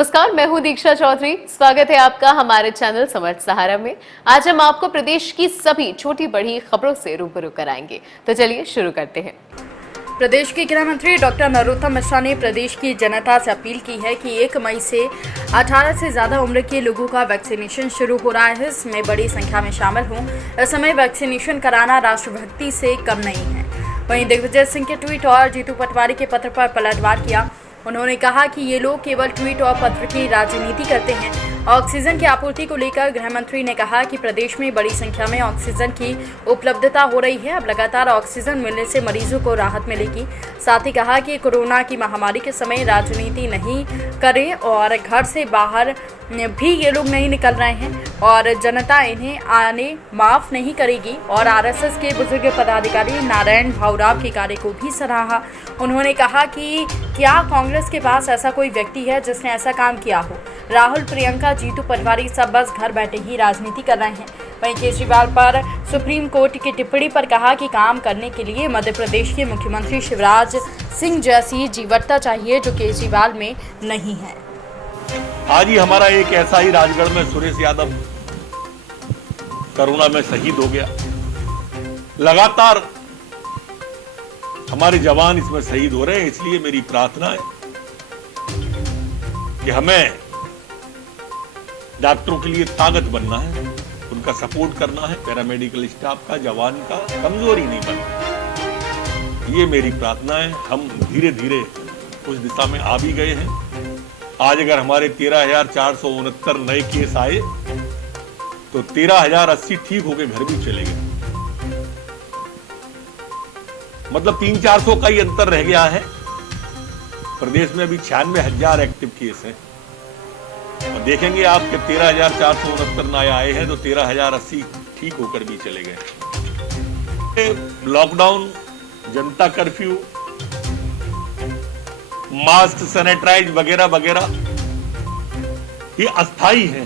नमस्कार, मैं हूं दीक्षा चौधरी। स्वागत है आपका हमारे चैनल समर्थ सहारा में। आज हम आपको प्रदेश की सभी छोटी बड़ी खबरों से रूबरू कराएंगे, तो चलिए शुरू करते हैं। प्रदेश के गृह मंत्री डॉक्टर नरोत्तम मिश्रा ने प्रदेश की जनता से अपील की है कि 1 मई से 18 से ज़्यादा उम्र के लोगों का वैक्सीनेशन शुरू हो रहा है। इसमें बड़ी संख्या में शामिल हों। इस समय वैक्सीनेशन कराना राष्ट्रभक्ति से कम नहीं है। वहीं दिग्विजय सिंह के ट्वीट और जीतू पटवारी के पत्र पर पलटवार किया। उन्होंने कहा कि ये लोग केवल ट्वीट और पत्र की राजनीति करते हैं। ऑक्सीजन की आपूर्ति को लेकर गृह मंत्री ने कहा कि प्रदेश में बड़ी संख्या में ऑक्सीजन की उपलब्धता हो रही है। अब लगातार ऑक्सीजन मिलने से मरीजों को राहत मिलेगी। साथ ही कहा कि कोरोना की महामारी के समय राजनीति नहीं करें और घर से बाहर भी ये लोग नहीं निकल रहे हैं और जनता इन्हें आने माफ़ नहीं करेगी। और आरएसएस के बुजुर्ग पदाधिकारी नारायण भाऊराव के कार्य को भी सराहा। उन्होंने कहा कि क्या कांग्रेस के पास ऐसा कोई व्यक्ति है जिसने ऐसा काम किया हो। राहुल, प्रियंका, जीतू पटवारी सब बस घर बैठे ही राजनीति कर रहे हैं। वहीं केजरीवाल पर सुप्रीम कोर्ट की टिप्पणी पर कहा कि काम करने के लिए मध्य प्रदेश के मुख्यमंत्री शिवराज सिंह जैसी जीवटता चाहिए जो केजरीवाल में नहीं है। आज ही हमारा एक ऐसा ही राजगढ़ में सुरेश यादव कोरोना में शहीद हो गया। लगातार हमारे जवान इसमें शहीद हो रहे हैं, इसलिए मेरी प्रार्थना है कि हमें डॉक्टरों के लिए ताकत बनना है, उनका सपोर्ट करना है, पैरामेडिकल स्टाफ का, जवान का कमजोरी नहीं बनना। ये मेरी प्रार्थना है। हम धीरे धीरे उस दिशा में आ भी गए हैं। आज अगर हमारे 13,469 नए केस आए तो 13,080 ठीक होकर घर भी चले गए। मतलब 300-400 का ही अंतर रह गया है। प्रदेश में अभी 96,000 एक्टिव केस हैं और देखेंगे आप कि 13,469 नए आए हैं तो 13,080 ठीक होकर भी चले गए। लॉकडाउन, जनता कर्फ्यू, मास्क, सैनिटाइज वगैरह वगैरह ये अस्थाई है,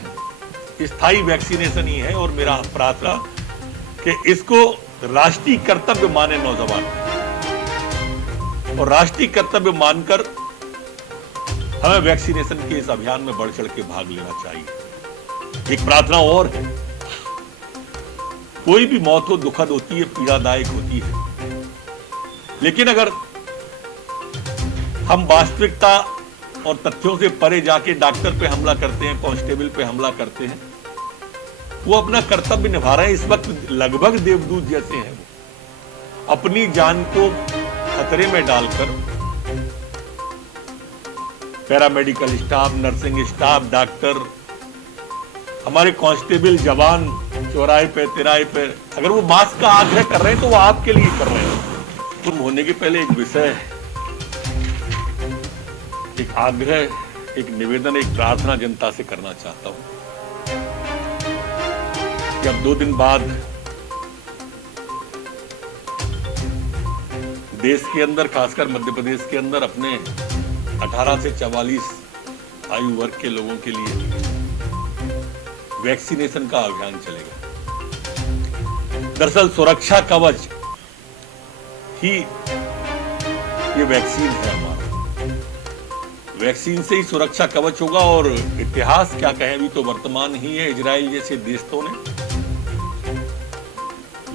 स्थायी वैक्सीनेशन ही है। और मेरा प्रार्थना कि इसको राष्ट्रीय कर्तव्य माने नौजवान और राष्ट्रीय कर्तव्य मानकर हमें वैक्सीनेशन के इस अभियान में बढ़ चढ़ के भाग लेना चाहिए। एक प्रार्थना और है, कोई भी मौत हो दुखद होती है, पीड़ादायक होती है, लेकिन अगर हम वास्तविकता और तथ्यों से परे जाके डॉक्टर पे हमला करते हैं, कांस्टेबल पे हमला करते हैं, वो अपना कर्तव्य निभा रहे हैं। इस वक्त लगभग देवदूत जैसे हैं। वो अपनी जान को खतरे में डालकर paramedical staff, nursing staff, doctor, हमारे कांस्टेबल, जवान चौराहे पे, तिराहे पे अगर वो मास्क का आग्रह कर रहे हैं तो वो आपके लिए कर रहे हैं। तुम होने के पहले एक विषय है, एक आग्रह, एक निवेदन, एक प्रार्थना जनता से करना चाहता हूं कि अब 2 दिन बाद देश के अंदर, खासकर मध्य प्रदेश के अंदर, अपने 18 से 44 आयु वर्ग के लोगों के लिए वैक्सीनेशन का अभियान चलेगा। दरअसल सुरक्षा कवच ही ये वैक्सीन है हमारा। वैक्सीन से ही सुरक्षा कवच होगा। और इतिहास क्या कहें, अभी तो वर्तमान ही है, इजराइल जैसे देशों ने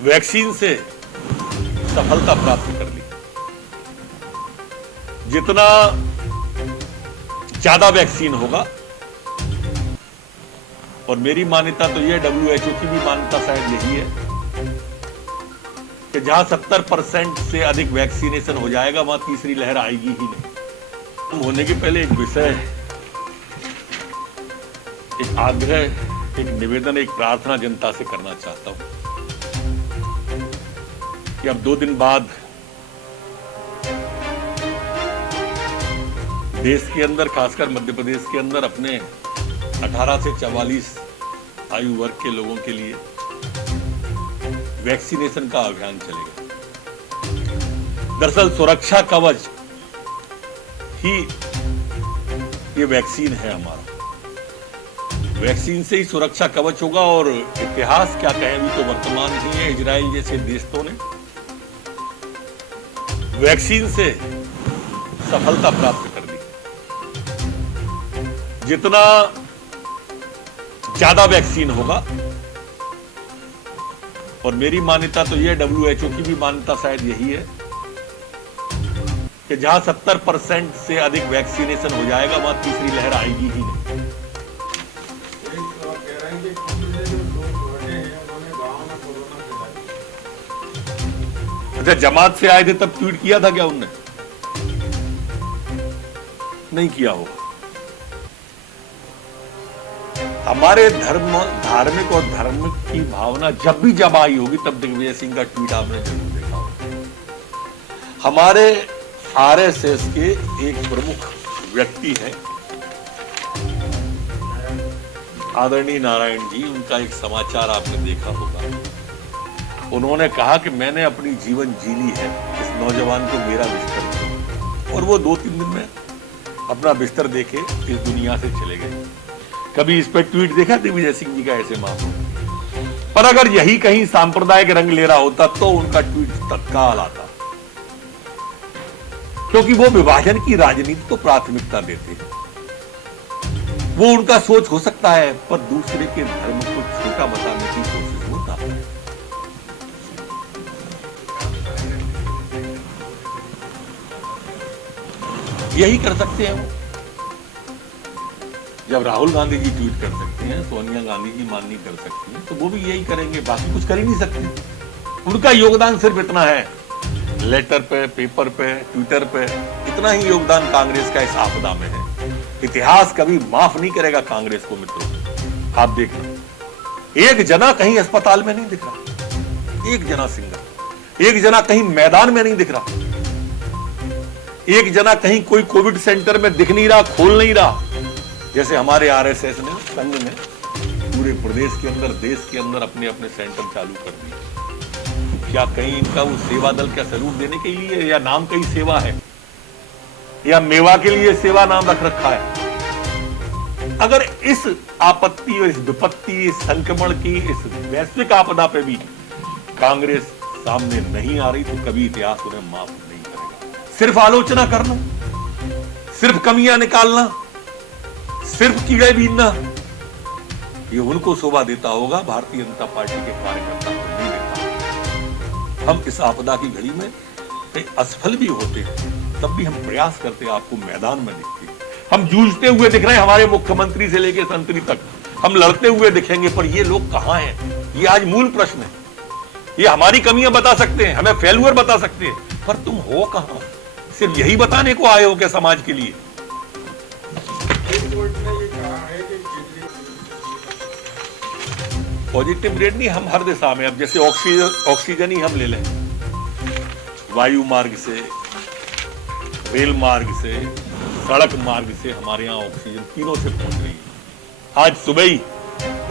वैक्सीन से सफलता प्राप्त कर ली। जितना ज्यादा वैक्सीन होगा, और मेरी मान्यता तो यह, WHO की भी मान्यता शायद यही है कि जहां 70% से अधिक वैक्सीनेशन हो जाएगा वहां तीसरी लहर आएगी ही नहीं। होने के पहले एक विषय, एक आग्रह, एक निवेदन, एक प्रार्थना जनता से करना चाहता हूं कि अब 2 दिन बाद देश के अंदर, खासकर मध्य प्रदेश के अंदर, अपने 18 से 44 आयु वर्ग के लोगों के लिए वैक्सीनेशन का अभियान चलेगा। दरअसल सुरक्षा कवच ही ये वैक्सीन है हमारा। वैक्सीन से ही सुरक्षा कवच होगा। और इतिहास क्या कहें, अभी तो वर्तमान ही है, इजराइल जैसे देशों ने वैक्सीन से सफलता प्राप्त कर ली। जितना ज्यादा वैक्सीन होगा, और मेरी मान्यता तो यह, WHO की भी मान्यता शायद यही है कि जहां 70% से अधिक वैक्सीनेशन हो जाएगा वहां तीसरी लहर आएगी ही नहीं। अच्छा, जमात से आए थे तब ट्वीट किया था क्या उनने? नहीं किया होगा। हमारे धार्मिक और धार्मिक की भावना जब आई होगी तब दिग्विजय सिंह का ट्वीट आपने जरूर देखा होगा। हमारे RSS के एक प्रमुख व्यक्ति हैं आदरणीय नारायण जी, उनका एक समाचार आपने देखा होगा। उन्होंने कहा कि मैंने अपनी जीवन जी ली है, इस नौजवान को मेरा बिस्तर दो, और वो 2-3 दिन में अपना बिस्तर देके इस दुनिया से चले गए। कभी इस पर ट्वीट देखा दिग्विजय सिंह जी का ऐसे मामलों पर? अगर यही कहीं सांप्रदायिक रंग ले रहा होता तो उनका ट्वीट तत्काल आता, क्योंकि वो विभाजन की राजनीति को प्राथमिकता देते हैं। वो उनका सोच हो सकता है, पर दूसरे के धर्म को छोटा बताने की कोशिश होता है। यही कर सकते हैं वो। जब राहुल गांधी जी ट्वीट कर सकते हैं, सोनिया गांधी जी माननीय कर सकती हैं, तो वो भी यही करेंगे, बाकी कुछ कर ही नहीं सकते। उनका योगदान सिर्फ इतना है, लेटर पे, पेपर पे, ट्विटर पे, इतना ही योगदान कांग्रेस का इस आपदा में है। इतिहास कभी माफ नहीं करेगा कांग्रेस को मित्रों। आप देखना, एक जना कहीं अस्पताल में नहीं दिख रहा, एक जना सिंगल, एक जना कहीं मैदान में नहीं दिख रहा, एक जना कहीं कोई कोविड सेंटर में दिख नहीं रहा, खोल नहीं रहा। जैसे हमारे RSS ने, संघ ने पूरे प्रदेश के अंदर, देश के अंदर अपने अपने सेंटर चालू कर दिए। क्या कहीं इनका वो सेवा दल क्या स्वरूप देने के लिए, या नाम कहीं सेवा है, या मेवा के लिए सेवा नाम रख रखा है? अगर इस आपत्ति और इस विपत्ति, इस संक्रमण की, इस वैश्विक आपदा पे भी कांग्रेस सामने नहीं आ रही तो कभी इतिहास उन्हें माफ नहीं करेगा। सिर्फ आलोचना करना, सिर्फ कमियां निकालना, सिर्फ कीड़े बीनना, ये उनको शोभा देता होगा, भारतीय जनता पार्टी के कार्यकर्ता को नहीं देता। हम इस आपदा की घड़ी में कई असफल भी होते हैं, तब भी हम प्रयास करते हैं, आपको मैदान में दिखते हैं। हम जूझते हुए दिख रहे हैं, हमारे मुख्यमंत्री से लेकर संतरी तक हम लड़ते हुए दिखेंगे, पर ये लोग कहां हैं? ये आज मूल प्रश्न है। ये हमारी कमियां बता सकते हैं, हमें फेल्यूर बता सकते हैं, पर तुम हो कहां? सिर्फ यही बताने को आए हो क्या समाज के लिए? पॉजिटिव रेट नहीं, हम हर दिशा में, अब जैसे ऑक्सीजन ही हम ले लें, वायु मार्ग से, रेल मार्ग से, सड़क मार्ग से हमारे यहाँ ऑक्सीजन तीनों से पहुंच रही है। आज सुबह ही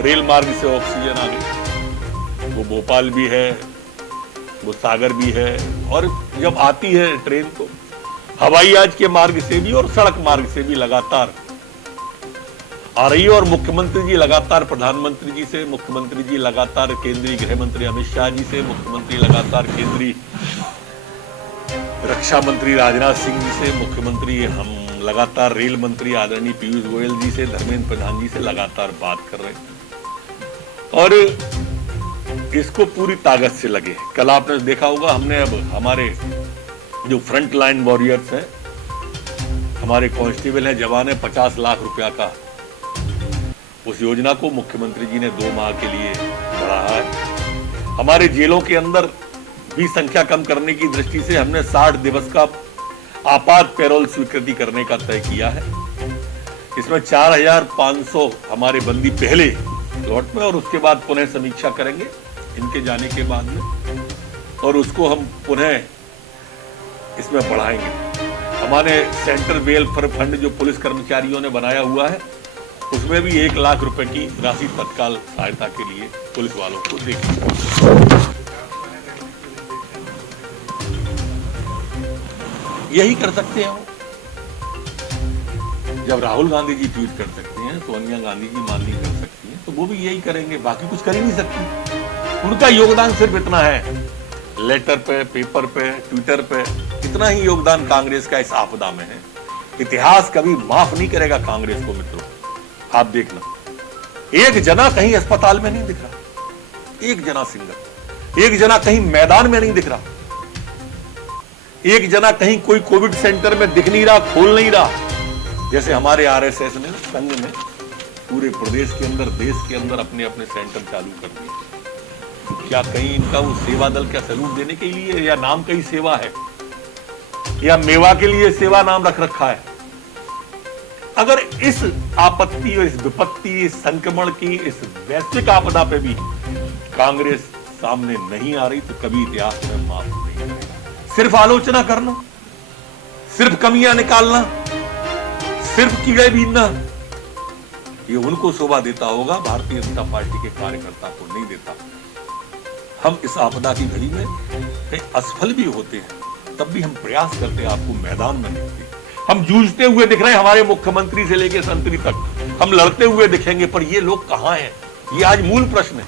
रेल मार्ग से ऑक्सीजन आ गई, वो भोपाल भी है, वो सागर भी है, और जब आती है ट्रेन तो हवाई जहाज के मार्ग से भी और सड़क मार्ग से भी लगातार आ रही है। और मुख्यमंत्री जी लगातार प्रधानमंत्री जी से, मुख्यमंत्री जी लगातार केंद्रीय गृह मंत्री अमित शाह जी से, मुख्यमंत्री लगातार केंद्रीय रक्षा मंत्री राजनाथ सिंह जी से, मुख्यमंत्री हम लगातार रेल मंत्री आदरणीय पीयूष गोयल जी से, धर्मेंद्र प्रधान जी से लगातार बात कर रहे हैं, और इसको पूरी ताकत से लगे। कल आपने देखा होगा, हमने अब हमारे जो फ्रंट लाइन वॉरियर्स हैं, हमारे कांस्टेबल हैं, जवान है, 50 लाख रुपया का उस योजना को मुख्यमंत्री जी ने 2 माह के लिए बढ़ाया है। हमारे जेलों के अंदर भी संख्या कम करने की दृष्टि से हमने 60 दिवस का आपात पैरोल स्वीकृति करने का तय किया है। इसमें 4500 हमारे बंदी पहले लौट में, और उसके बाद पुनः समीक्षा करेंगे इनके जाने के बाद में, और उसको हम पुनः इसमें बढ़ाएंगे। हमारे सेंट्रल वेलफेयर फंड जो पुलिस कर्मचारियों ने बनाया हुआ है, उसमें भी 1 लाख रुपए की राशि तत्काल सहायता के लिए पुलिस वालों को देंगे। यही कर सकते हैं वो। जब राहुल गांधी जी ट्वीट कर सकते हैं, सोनिया गांधी जी माननीय कर सकती हैं, तो वो भी यही करेंगे, बाकी कुछ कर ही नहीं सकती। उनका योगदान सिर्फ इतना है, लेटर पे, पेपर पे, ट्विटर पे, इतना ही योगदान कांग्रेस का इस आपदा में है। इतिहास कभी माफ नहीं करेगा कांग्रेस को मित्रों। आप देखना, एक जना कहीं अस्पताल में नहीं दिख रहा, एक जना सिंगल, एक जना कहीं मैदान में नहीं दिख रहा, एक जना कहीं कोई कोविड सेंटर में दिख नहीं रहा, खोल नहीं रहा। जैसे हमारे आरएसएस ने, संघ ने पूरे प्रदेश के अंदर, देश के अंदर अपने अपने सेंटर चालू कर दिए। क्या कहीं इनका वो सेवा दल क्या सैल्यूट देने के लिए, या नाम कहीं सेवा है, या मेवा के लिए सेवा नाम रख रखा है? अगर इस आपत्ति और इस विपत्ति, इस संक्रमण की, इस वैश्विक आपदा पे भी कांग्रेस सामने नहीं आ रही तो कभी इतिहास में माफ नहीं करेगा। सिर्फ आलोचना करना, सिर्फ कमियां निकालना, सिर्फ कीड़े बीनना, ये उनको शोभा देता होगा, भारतीय जनता पार्टी के कार्यकर्ता को नहीं देता। हम इस आपदा की घड़ी में कहीं असफल भी होते हैं, तब भी हम प्रयास करते हैं, आपको मैदान में देखते हैं। हम जूझते हुए दिख रहे हैं, हमारे मुख्यमंत्री से लेकर संतरी तक हम लड़ते हुए दिखेंगे, पर ये लोग कहां हैं? ये आज मूल प्रश्न है।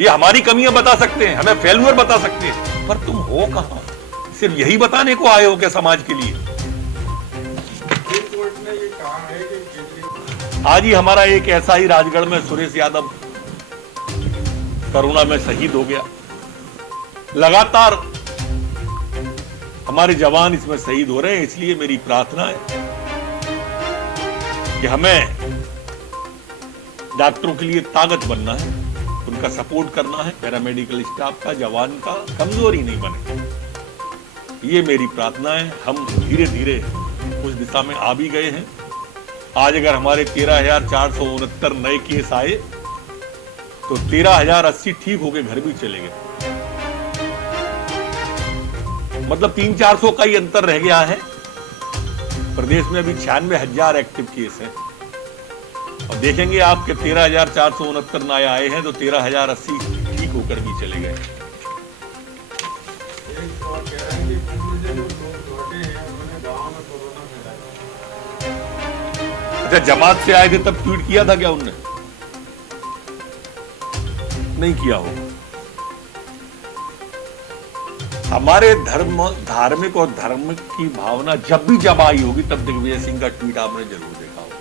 ये हमारी कमियां बता सकते हैं, हमें फेल्यूर बता सकते हैं, पर तुम हो कहां? सिर्फ यही बताने को आए हो क्या समाज के लिए? आज ही हमारा एक ऐसा ही राजगढ़ में सुरेश यादव कोरोना में शहीद हो गया। लगातार हमारे जवान इसमें शहीद हो रहे हैं, इसलिए मेरी प्रार्थना है कि हमें डॉक्टरों के लिए ताकत बनना है, उनका सपोर्ट करना है, पैरामेडिकल स्टाफ का, जवान का कमजोरी नहीं बने। ये मेरी प्रार्थना है। हम धीरे धीरे उस दिशा में आ भी गए हैं। आज अगर हमारे 13,469 नए केस आए तो 13,080 ठीक होके घर भी चले गए। मतलब 300-400 का ही अंतर रह गया है। प्रदेश में अभी 96,000 एक्टिव केस हैं और देखेंगे आपके 13,469 नए आए हैं तो 13,080 ठीक होकर भी चले गए। अच्छा, जमात से आए थे तब ट्वीट किया था क्या उनने? नहीं किया होगा। हमारे धार्मिक और धर्म की भावना जब आई होगी तब दिग्विजय सिंह का ट्वीट आपने जरूर देखा होगा।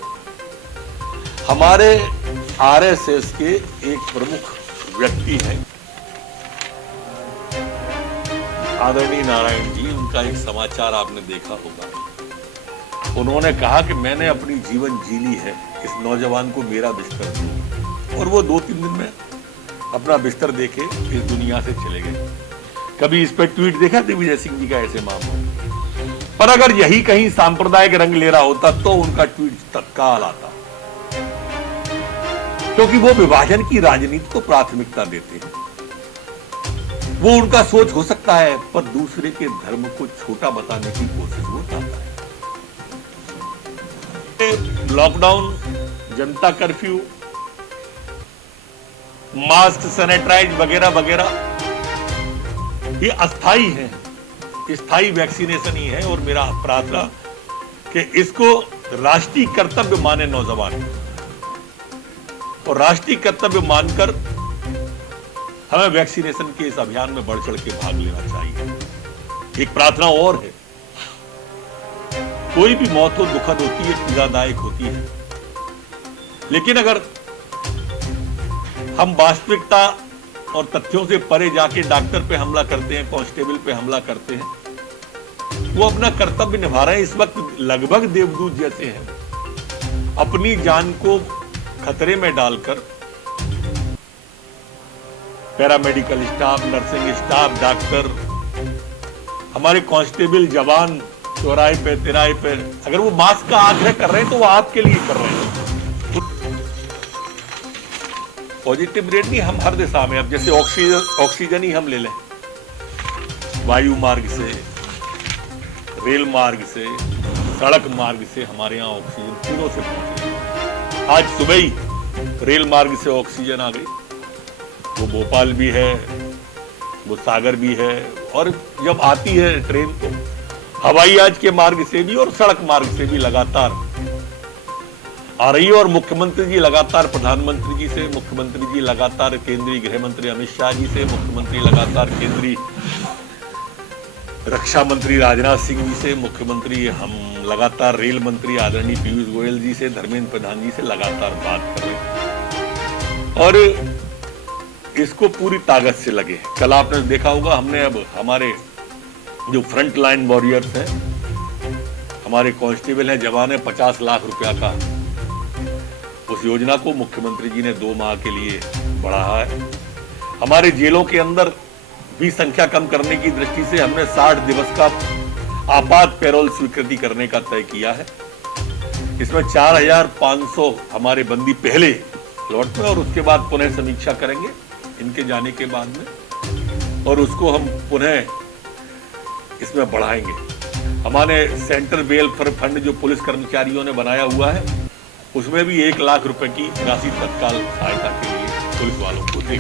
हमारे आरएसएस के एक प्रमुख व्यक्ति हैं आदरणीय नारायण जी, उनका एक समाचार आपने देखा होगा। उन्होंने कहा कि मैंने अपनी जीवन जी ली है, इस नौजवान को मेरा बिस्तर दो, और वो 2-3 दिन में अपना बिस्तर देके इस दुनिया से चले गए। कभी इस पर ट्वीट देखा दिग्विजय सिंह जी का ऐसे मामला? पर अगर यही कहीं सांप्रदायिक रंग ले रहा होता तो उनका ट्वीट तत्काल आता, क्योंकि वो विभाजन की राजनीति को प्राथमिकता देते हैं। वो उनका सोच हो सकता है, पर दूसरे के धर्म को छोटा बताने की कोशिश वो करता है। लॉकडाउन, जनता कर्फ्यू, मास्क, सैनिटाइज वगैरह वगैरह ये अस्थाई है, स्थायी वैक्सीनेशन ही है। और मेरा प्रार्थना कि इसको राष्ट्रीय कर्तव्य माने नौजवान, और राष्ट्रीय कर्तव्य मानकर हमें वैक्सीनेशन के इस अभियान में बढ़ चढ़ के भाग लेना चाहिए। एक प्रार्थना और है, कोई भी मौत हो दुखद होती है, पीड़ादायक होती है, लेकिन अगर हम वास्तविकता और तथ्यों से परे जाके डॉक्टर पे हमला करते हैं, कांस्टेबल पे हमला करते हैं, वो अपना कर्तव्य निभा रहे हैं। इस वक्त लगभग देवदूत जैसे हैं, अपनी जान को खतरे में डालकर paramedical staff, nursing staff, doctor, हमारे कांस्टेबल, जवान चौराहे पे, तिराहे पे अगर वो मास्क का आग्रह कर रहे हैं तो वो आपके लिए कर रहे हैं। पॉजिटिव रेट नहीं, हम हर दिशा में, अब जैसे ऑक्सीजन ही हम ले लें, वायु मार्ग से, रेल मार्ग से, सड़क मार्ग से हमारे यहाँ ऑक्सीजन तीनों से पहुंच रही है। आज सुबह ही रेल मार्ग से ऑक्सीजन आ गई, वो भोपाल भी है, वो सागर भी है, और जब आती है ट्रेन तो हवाई जहाज के मार्ग से भी और सड़क मार्ग से भी लगातार आ रही है। और मुख्यमंत्री जी लगातार प्रधानमंत्री जी से, मुख्यमंत्री जी लगातार केंद्रीय गृह मंत्री अमित शाह जी से, मुख्यमंत्री लगातार केंद्रीय रक्षा मंत्री राजनाथ सिंह जी से, मुख्यमंत्री हम लगातार रेल मंत्री आदरणीय पीयूष गोयल जी से, धर्मेंद्र प्रधान जी से लगातार बात कर रहे हैं और इसको पूरी ताकत से लगे। कल आपने देखा होगा, हमने अब हमारे जो फ्रंट लाइन वॉरियर्स हैं, हमारे कांस्टेबल हैं, जवान है, 50 लाख रुपया का उस योजना को मुख्यमंत्री जी ने 2 माह के लिए बढ़ाया है। हमारे जेलों के अंदर भी संख्या कम करने की दृष्टि से हमने 60 दिवस का आपात पैरोल स्वीकृति करने का तय किया है। इसमें 4500 हमारे बंदी पहले लौट में और उसके बाद पुनः समीक्षा करेंगे इनके जाने के बाद में, और उसको हम पुनः इसमें बढ़ाएंगे। हमारे सेंट्रल वेलफेयर फंड जो पुलिस कर्मचारियों ने बनाया हुआ है, उसमें भी 1 लाख रुपए की राशि तत्काल सहायता के लिए पुलिस वालों को